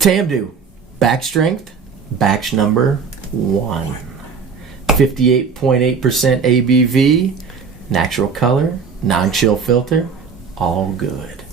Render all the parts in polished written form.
Tamdhu, back strength, batch number 1. 58.8% ABV, natural color, non-chill filter, all good.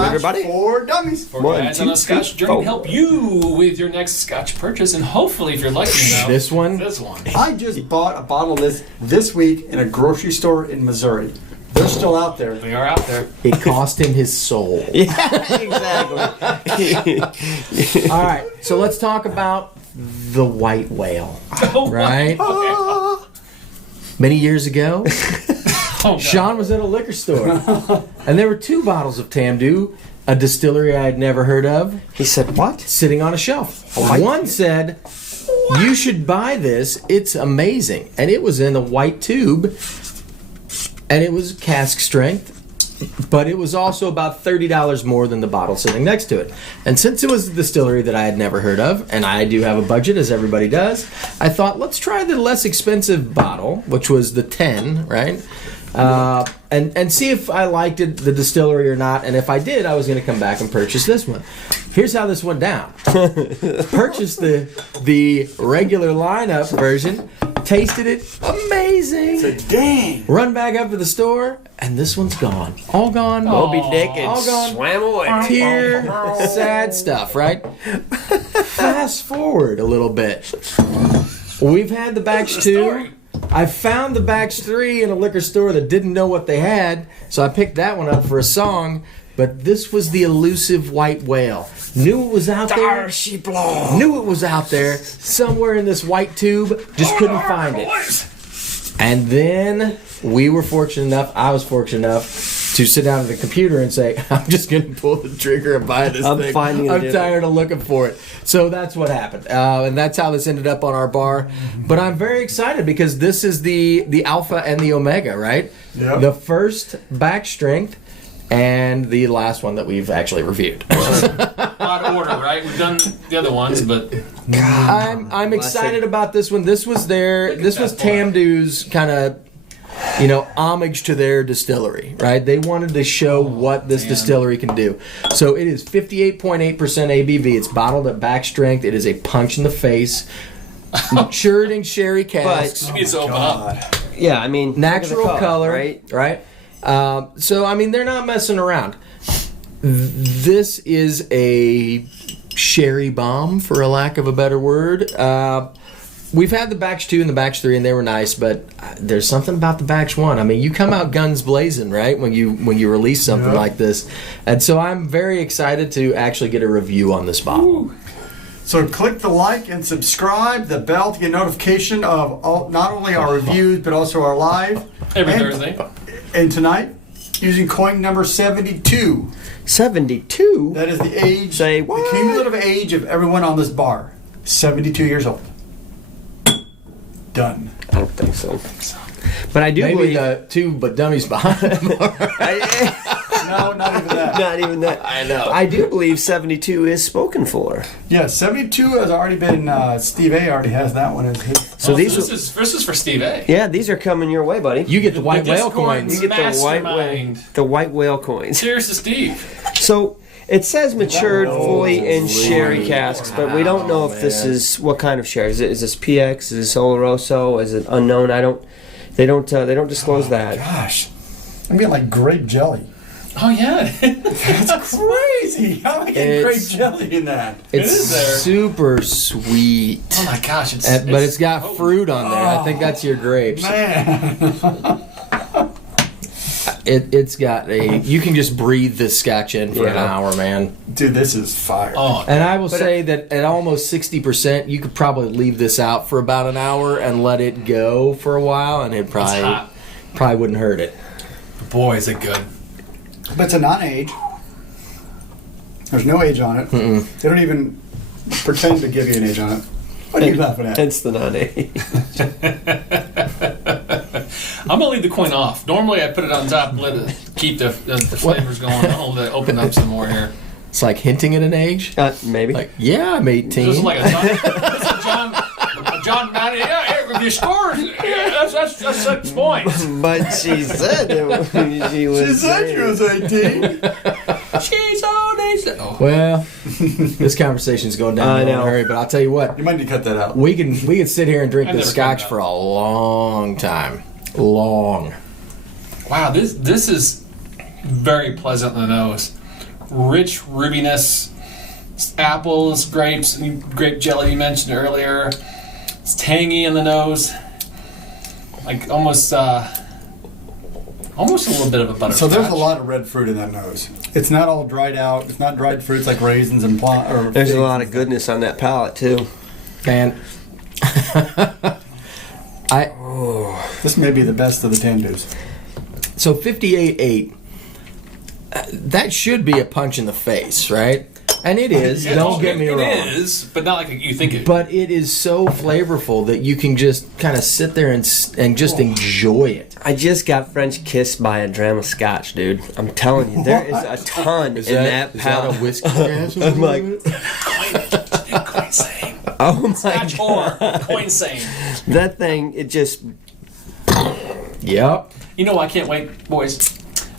Everybody. For Dummies. For guys on a Scotch journey to help you with your next Scotch purchase, and hopefully, if you're lucky enough, This one? I just bought a bottle of this week in a grocery store in Missouri. They're still out there. They are out there. It cost him his soul. Yeah, exactly. All right, so let's talk about the white whale, right? Okay. Many years ago, Oh, no. Sean was at a liquor store, and there were 2 bottles of Tamdhu, a distillery I had never heard of, He said, what? sitting on a shelf. One said, "You should buy this. It's amazing." And it was in a white tube, and it was cask strength, but it was also about $30 more than the bottle sitting next to it. And since it was a distillery that I had never heard of, and I do have a budget, as everybody does, I thought, let's try the less expensive bottle, which was the 10, right? And see if I liked it, the distillery or not. And if I did, I was going to come back and purchase this one. Here's how this went down. Purchased the regular lineup version. Tasted it. Amazing. Dang. Run back up to the store, and this one's gone. All gone. Moby Dick and all gone. swam away. Tear, sad stuff, right? Fast forward a little bit. We've had the batch 2. I found the batch 3 in a liquor store that didn't know what they had, so I picked that one up for a song. But this was the elusive white whale. Knew it was out there. There she blows. Knew it was out there somewhere in this white tube. Just couldn't find it. And then we were fortunate enough, I was fortunate enough to sit down at the computer and say, I'm just going to pull the trigger and buy this thing. I'm tired of looking for it. So that's what happened. And that's how this ended up on our bar. But I'm very excited because this is the alpha and the omega, right? Yep. The first back strength and the last one that we've actually reviewed. Odd order, right? We've done the other ones, but I'm excited about this one. This was Tamdhu's kind of, homage to their distillery, right? They wanted to show what this distillery can do. So it is 58.8% ABV. It's bottled at back strength. It is a punch in the face. Matured in sherry casks. it's open up. Yeah, I mean, Natural look at the color, right? So, I mean, they're not messing around. This is a sherry bomb, for a lack of a better word. We've had the batch 2 and the batch 3, and they were nice, but there's something about the batch 1. I mean, you come out guns blazing, right, when you release something like this. And so I'm very excited to actually get a review on this bottle. Ooh. So click the like and subscribe, the bell to get notification of not only our reviews, but also our live. Every Thursday. And tonight, using coin number 72. 72? That is the age, Say the what? cumulative age of everyone on this bar. 72 years old. Done. I don't think so. But I do Maybe believe... the 2 but dummies behind them. No, not even that. Not even that. I know. I do believe 72 is spoken for. Yeah, 72 has already been, Steve A. already has that one as his. So these this is for Steve A. Yeah, these are coming your way, buddy. You get the white whale Discord coins. You get Mastermind. the white whale coins. Cheers to Steve. So it says matured fully in sherry casks, but we don't know if this is what kind of sherry. Is this PX? Is this Oloroso? Is it unknown? They don't disclose that. Gosh, I'm getting like grape jelly. Oh yeah, That's crazy. How am I getting grape It's- jelly in that? It's is there. super sweet. Oh my gosh, But it's got fruit on there. I think that's your grapes. Man. It's got you can just breathe this scotch in for an hour, man. Dude, this is fire. Oh, And I will say that at almost 60%, you could probably leave this out for about an hour and let it go for a while, and it it's hot. probably wouldn't hurt it. Boy, is it good. But it's a non-age. There's no age on it. Mm-mm. They don't even pretend to give you an age on it. What are you laughing at? Hence the non-A. I'm gonna leave the coin off. Normally, I put it on top, let it keep the flavors going. I'll let it open up some more here. It's like hinting at an age. Maybe. Like, yeah, I'm 18. This is like a John Madden. Yeah, if you score, that's 6 points. But she said she was. She said she was 18. She's only. Well, this conversation's going down in a hurry, but I'll tell you what. You might need to cut that out. We can sit here and drink I this never scotch cut it for a long time. Long. Wow, this is very pleasant in the nose. Rich rubbiness, apples, grapes, grape jelly you mentioned earlier. It's tangy in the nose, like almost a little bit of a butterscotch. So there's a lot of red fruit in that nose. It's not all dried out. It's not dried fruits like raisins and plum. There's a lot of goodness on that palate too. And This may be the best of the Tamdhus. so 58.8. That should be a punch in the face, right? And it is. Don't get me wrong. It is, but not like you think it. But it is so flavorful that you can just kind of sit there and just enjoy it. I just got French kissed by a dram of scotch, dude. I'm telling you, there is a ton in that Is that palate. a whiskey? I'm like, Coin saying. oh my Scotch god, or coin saying. that thing! It just Yep. You know, I can't wait, boys.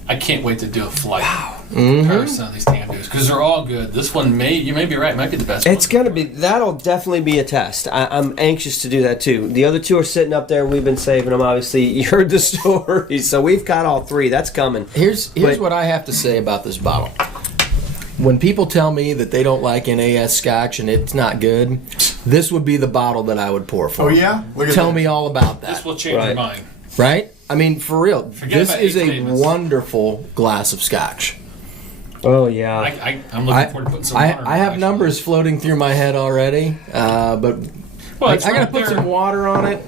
I can't wait to do a flight comparison of these Tamdhus because they're all good. This one you may be right, might be the best. It's one. gonna be. That'll definitely be a test. I'm anxious to do that too. The other two are sitting up there. We've been saving them. Obviously, you heard the story, so we've got all three. That's coming. Here's what I have to say about this bottle. When people tell me that they don't like NAS Scotch and it's not good, this would be the bottle that I would pour for. Oh, yeah? Look at Tell that. me all about that. This will change your mind. Right? I mean, for real. Forget This about is age a statements. wonderful glass of Scotch. Oh yeah. I'm looking forward to putting some water in I have it, numbers actually. floating through my head already, but Well, I it's got to right put there. some water on it.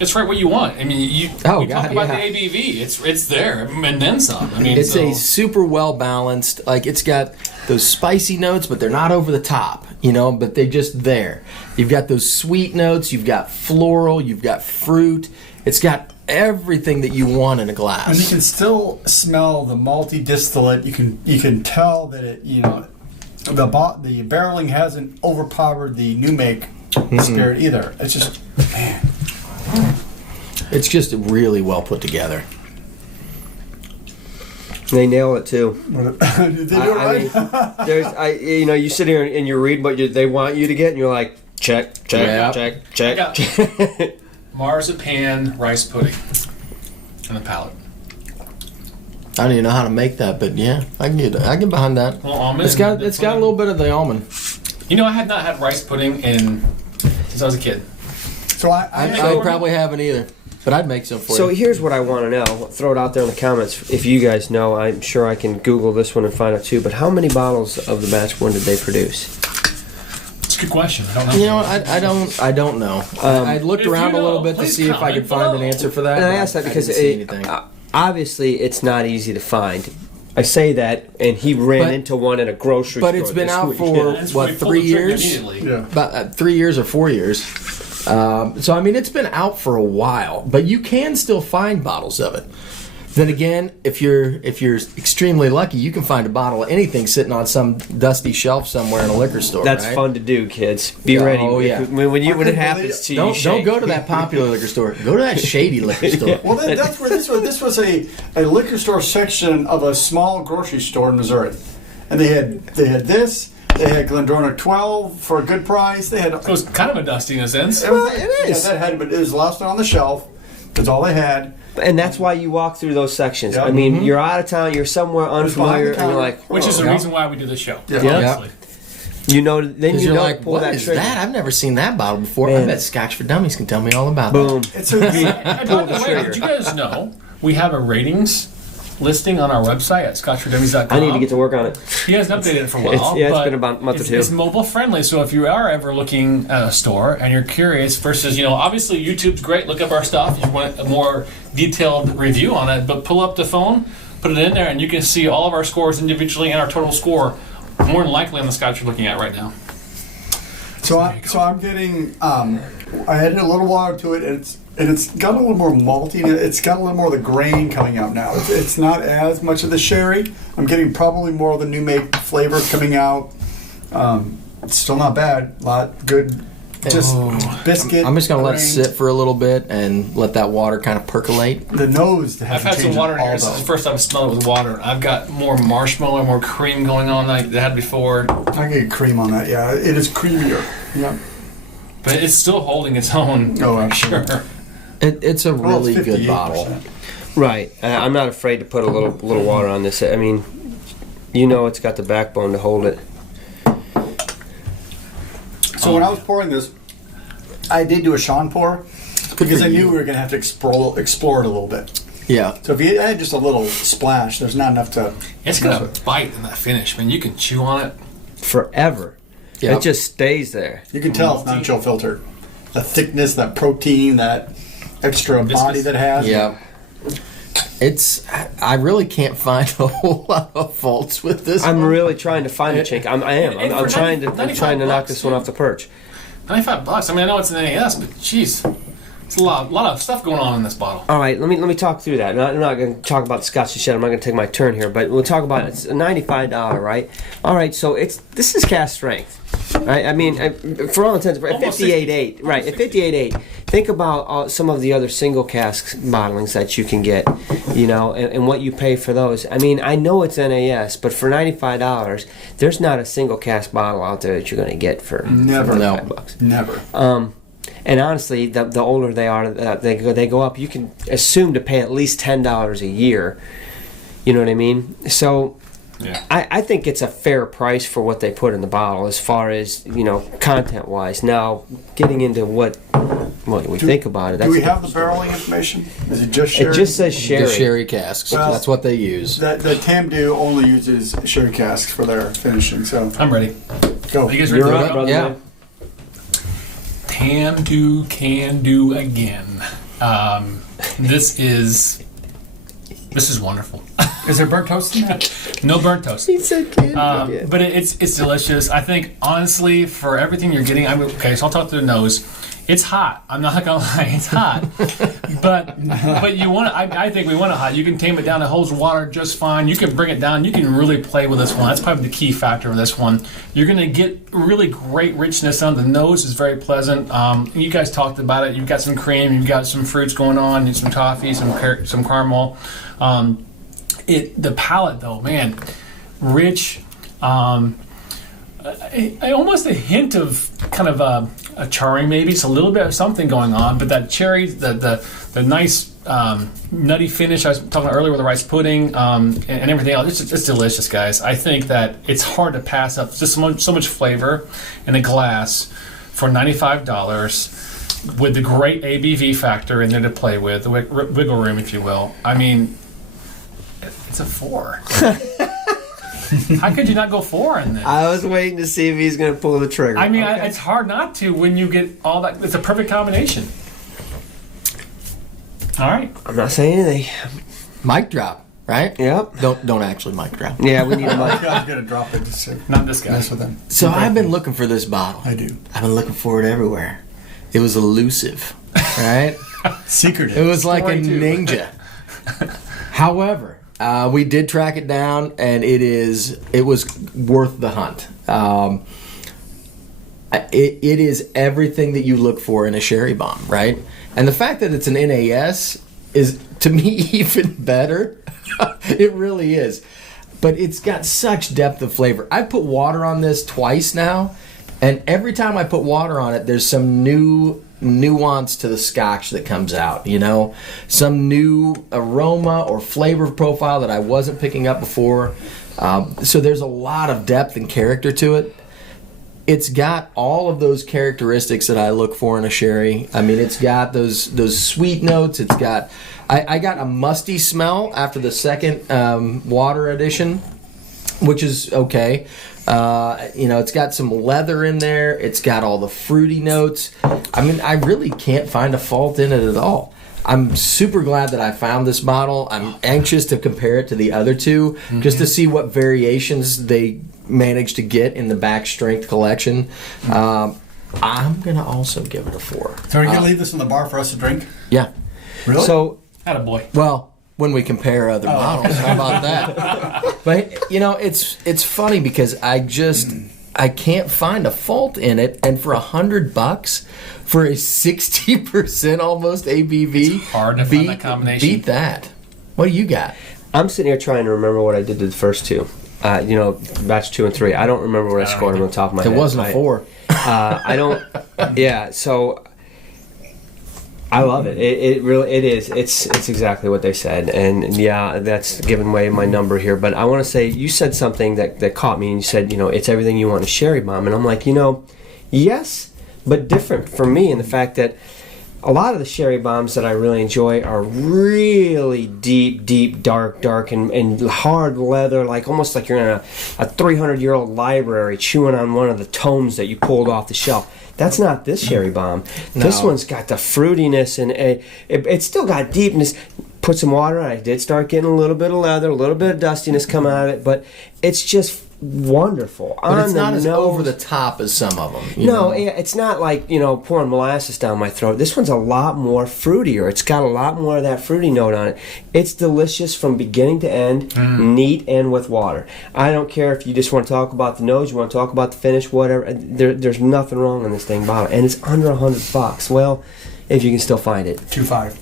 It's right what you want. I mean, you talk God, about yeah. the ABV. It's there, and then some. I mean, It's so, a super well balanced. Like it's got those spicy notes, but they're not over the top, but they're just there. You've got those sweet notes. You've got floral. You've got fruit. It's got everything that you want in a glass. And you can still smell the malty distillate. You can tell that it the barreling hasn't overpowered the new make spirit either. It's just man. It's just really well put together. They nail it too. Did they do it right? You sit here and you read what they want you to get, and you're like, check, Yeah. check. I got marzipan rice pudding on the palate. I don't even know how to make that, but yeah, I can get behind that. Well, almond. It's got a little bit of the almond. You know, I have not had rice pudding since I was a kid. So I probably haven't either, but I'd make some for So you. here's what I want to know. Throw it out there in the comments. If you guys know, I'm sure I can Google this one and find out too. But how many bottles of the batch one did they produce? It's a good question. I don't know. You know, I don't know. I looked if you around a little know, bit to please see if I could comment find an below. answer for that. And I but asked that because didn't see anything. obviously it's not easy to find. I say that, and he ran But- into one at a grocery store. but it's been this out week. for- That's what, where you pull 3 the trigger years? immediately. yeah. About 3 years or 4 years. So I mean, it's been out for a while, but you can still find bottles of it. Then again, if you're extremely lucky, you can find a bottle of anything sitting on some dusty shelf somewhere in a liquor store. That's right? fun to do, kids. Be ready. Oh, yeah. When it happens to you, Don't shake. go to that popular liquor store. Go to that shady liquor store. Well, that's where this was. This was a liquor store section of a small grocery store in Missouri, and they had this. They had Glendronach 12 for a good price. They had. So it's kind of a dusty in a sense. Well, it is. Yeah, that had, but it was lost on the shelf. That's all they had. And that's why you walk through those sections. Yeah. I mean, you're out of town, you're somewhere unfamiliar, and you're like, Which is the Yeah. reason why we do this show. Yeah. Obviously. then Because you you're know like, pull what that is trigger. that? I've never seen that bottle before. Man. I bet Scotch for Dummies can tell me all about Boom. that. It's a, And by the way, did you guys know we have a ratings listing on our website at scotchfordummies.com? I need to get to work on it. He hasn't updated it for a while. It's but been about a month or two. It's mobile friendly, so if you are ever looking at a store and you're curious, versus, obviously YouTube's great, look up our stuff, you want a more detailed review on it, but pull up the phone, put it in there, and you can see all of our scores individually and our total score, more than likely on the Scotch you're looking at right now. so I'm getting. I added a little water to it, and and it's got a little more malty. It's got a little more of the grain coming out now. It's not as much of the sherry. I'm getting probably more of the new make flavor coming out. It's still not bad. A lot good. Just biscuit. I'm just gonna let it grain. sit for a little bit and let that water kind of percolate. The nose. I've had some water in here. This is the first time I smelled it with water. I've got more marshmallow, more cream going on than I had before. I get cream on that. Yeah, it is creamier. Yeah. But it's still holding its own. Oh, for absolutely. sure. It's a Well, it's really good 58%. bottle. Right. I'm not afraid to put a little water on this. I mean, it's got the backbone to hold it. So when I was pouring this, I did do a Sean pour because I knew we were going to have to explore it a little bit. Yeah. So if you add just a little splash, there's not enough to. It's got a bite in that finish, man. You can chew on it. Forever. Yep. It just stays there. You can tell it's not chill filtered. The thickness, that protein, that extra body that it has. Yeah. I really can't find a whole lot of faults with this. I'm one. really trying to find a chink. I'm for trying 95 to knock bucks, this one off the perch. $95. I mean, I know it's an NAS, but jeez, it's a lot of stuff going on in this bottle. All right, let me talk through that. I'm not going to talk about the Scotch just yet. I'm not going to take my turn here, but we'll talk about it. It's a $95, right? All right, so this is cast strength, right? I mean, for all intents, at Almost 58.8, right? At 58.8, think about some of the other single cask bottlings that you can get, and what you pay for those. I mean, I know it's NAS, but for $95, there's not a single cask bottle out there that you're going to get for Never. $95. Never. And honestly, the older they are, they go up. You can assume to pay at least $10 a year. You know what I mean? So, Yeah. I think it's a fair price for what they put in the bottle, as far as content wise. Now, getting into what we think about it. Do we have the barreling information? Is it just sherry? It just says sherry. The sherry casks. Well, That's what they use. The Tamdhu only uses sherry casks for their finishing. So I'm ready. go. Are you guys ready You're to up, go? brother. Yeah. man. Tamdhu can do again. This is wonderful. Is there burnt toast in that? No burnt toast. He said candy. But it's delicious. I think honestly, for everything you're getting, so I'll talk to the nose. It's hot. I'm not gonna lie, it's hot. but you want it. I think we want it hot. You can tame it down. It holds water just fine. You can bring it down. You can really play with this one. That's probably the key factor of this one. You're gonna get really great richness on the nose. Is very pleasant. You guys talked about it. You've got some cream. You've got some fruits going on. Some toffee. Some caramel. The palate though, man, rich. Almost a hint of kind of a charring, maybe. It's a little bit of something going on, but that cherry, the nice nutty finish I was talking about earlier with the rice pudding and everything else, it's delicious, guys. I think that it's hard to pass up. Just so much flavor in a glass for $95 with the great ABV factor in there to play with, the wiggle room, if you will. I mean, it's a 4. How could you not go 4 in this? I was waiting to see if he's going to pull the trigger. I mean, Okay. it's hard not to when you get all that. It's a perfect combination. All right. I'm not saying anything. Mic drop, right? Yep. Don't actually mic drop. Yeah, we need a mic. I'm gonna drop it just to Not this guy. mess with them. So I've been looking for this bottle. I do. I've been looking for it everywhere. It was elusive, right? Secretive. It was like a 42. ninja. However, we did track it down, and it was worth the hunt. It is everything that you look for in a sherry bomb, right? And the fact that it's an NAS is, to me, even better. It really is. But it's got such depth of flavor. I put water on this twice now, and every time I put water on it, there's some new nuance to the Scotch that comes out, some new aroma or flavor profile that I wasn't picking up before. So there's a lot of depth and character to it. It's got all of those characteristics that I look for in a sherry. I mean, it's got those sweet notes. It's got I got a musty smell after the second water addition, which is okay. It's got some leather in there. It's got all the fruity notes. I mean, I really can't find a fault in it at all. I'm super glad that I found this bottle. I'm anxious to compare it to the other two, just to see what variations they managed to get in the back strength collection. I'm going to also give it a 4. So are you going to leave this in the bar for us to drink? Yeah. Really? So, Attaboy. Well, when we compare other models, how about that? But it's funny because I can't find a fault in it, and for $100 for a 60% almost ABV, It's hard to find that combination. Beat that. What do you got? I'm sitting here trying to remember what I did to the first two. Batch 2 and 3. I don't remember what I scored them on the top of my head. It wasn't a 4. I don't. Yeah, so I love it. It really is. It's exactly what they said, and yeah, that's giving away my number here. But I want to say you said something that caught me, and you said it's everything you want in a sherry bomb, and I'm like yes, but different for me in the fact that a lot of the sherry bombs that I really enjoy are really deep, dark, and hard leather, like almost like you're in a 300-year-old library chewing on one of the tomes that you pulled off the shelf. That's not this sherry bomb. No. This one's got the fruitiness, and it's still got deepness. Put some water on it. I did start getting a little bit of leather, a little bit of dustiness come out of it, but it's just wonderful. But it's not as over the top as some of them. No, it's not like, pouring molasses down my throat. This one's a lot more fruitier. It's got a lot more of that fruity note on it. It's delicious from beginning to end, neat and with water. I don't care if you just want to talk about the nose, you want to talk about the finish, whatever. There's nothing wrong in this thing bottle. And it's under $100. Well, if you can still find it. 2.5.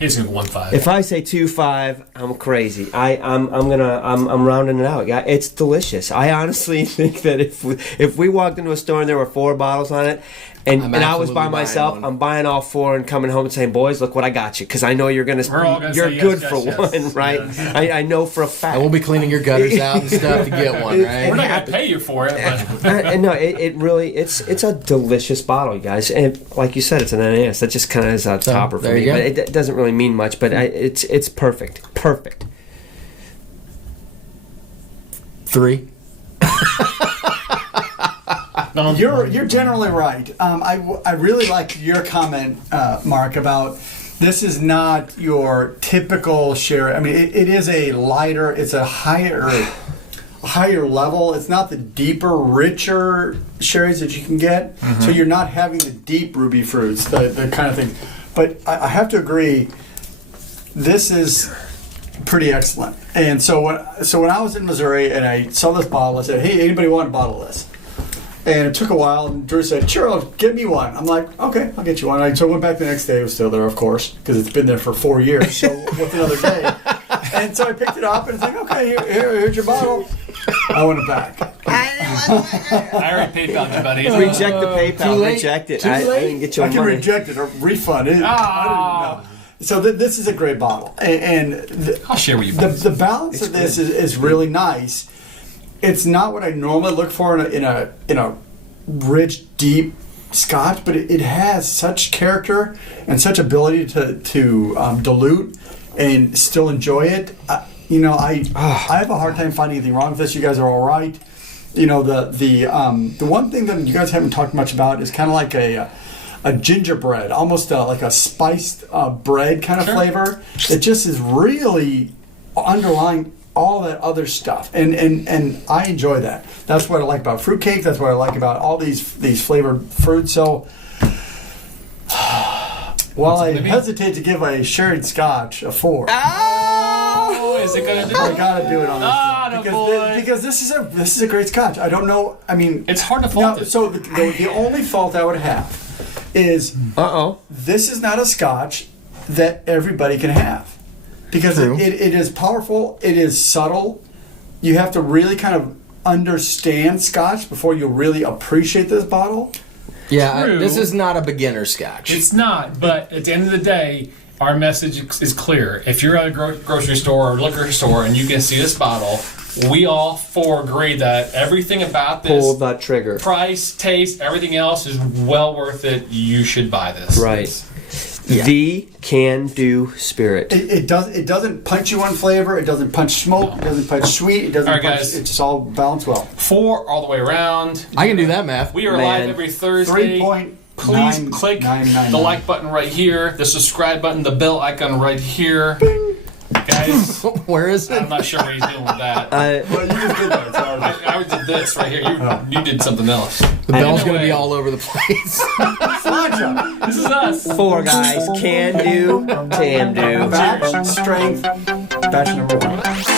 He's gonna 1.5. If I say 2.5, I'm crazy. I'm rounding it out. Yeah, it's delicious. I honestly think that if we walked into a store and there were 4 bottles on it, and I was by myself, I'm buying all 4 and coming home and saying, "Boys, look what I got you," because I know you're good say yes, for yes, one, right? Yes. I know for a fact. And we'll be cleaning your gutters out and stuff to get one, right? We're not gonna pay you for it, but And no, it really it's a delicious bottle, you guys. And like you said, it's an NAS. That just kind of is a topper for there me. you go. But it doesn't really mean much. But it's perfect. 3. You're generally right. I really like your comment, Mark, about this is not your typical sherry. I mean, it is a lighter. It's a higher level. It's not the deeper, richer sherries that you can get. Mm-hmm. So you're not having the deep ruby fruits, the kind of thing. But I have to agree, this is pretty excellent. And so when I was in Missouri and I saw this bottle, I said, "Hey, anybody want a bottle of this?" And it took a while, and Drew said, "Sure, get me one." I'm like, "Okay, I'll get you one." So I went back the next day. It was still there, of course, because it's been there for 4 years. So what's another day? And so I picked it up, and it's like, "Okay, here's your bottle." I want it back. I already PayPal you, buddy. Reject the PayPal. Too late. Reject it. Too I late. didn't get your I can money. reject it or refund it. I don't know. So this is a great bottle, and I'll share with you. the balance of this is really nice. It's not what I normally look for in a rich, deep Scotch, but it has such character and such ability to dilute and still enjoy it. I have a hard time finding anything wrong with this. You guys are all right. The one thing that you guys haven't talked much about is kind of like a gingerbread, almost like a spiced bread kind of flavor. It just is really underlying all that other stuff, and I enjoy that. That's what I like about fruitcake. That's what I like about all these flavored fruits. So while I hesitate to give a sherry Scotch a 4, Oh, is it gonna do I it? gotta do it on this thing. Because this is a great Scotch. I don't know. I mean, It's hard to fault it. So the only fault I would have is this is not a Scotch that everybody can have. Because it is powerful, it is subtle. You have to really kind of understand Scotch before you really appreciate this bottle. Yeah, True. this is not a beginner Scotch. It's not, but at the end of the day, our message is clear. If you're at a grocery store or liquor store and you can see this bottle, we all 4 agree that everything about this, Pull that trigger. price, taste, everything else is well worth it. You should buy this. Right. The Candhu spirit. It doesn't punch you on flavor. It doesn't punch smoke. It doesn't punch sweet. It doesn't All right, punch. guys. It's just all balanced well. 4 all the way around. I can do that math. We are Man. live every Thursday. 3.9. Please click the like button right here, the subscribe button, the bell icon right here. Okay, guys. Where is it? I'm not sure what he's doing with that. Well, you just did that. So I did this right here. You did something else. The bell's going to Anyway. be all over the place. Sláinte. This is us. 4 guys. Candhu, Tamdhu. Batch strength. Batch number 1.